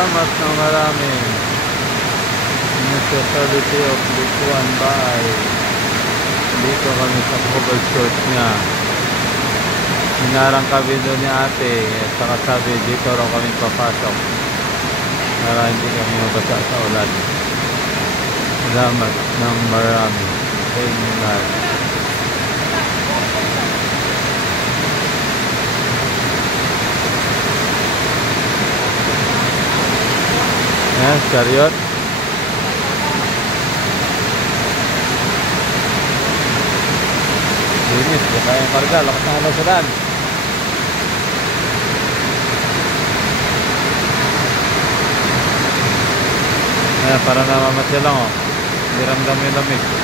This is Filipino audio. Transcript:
Salamat ng marami. Municipality of Butuan Bay. Dito kami sa cover short niya. Hinarang kami doon ni ate. At saka sabi, dito raw kami papasok. Para hindi kami mabasa sa ulan. Salamat ng marami. Sa inyo lahat. Yan, chariot. Linis, di kayang karga. Lakas ng ulan sa daan. Ayan, para namamatya lang oh. Hindi ramdam yung lamig.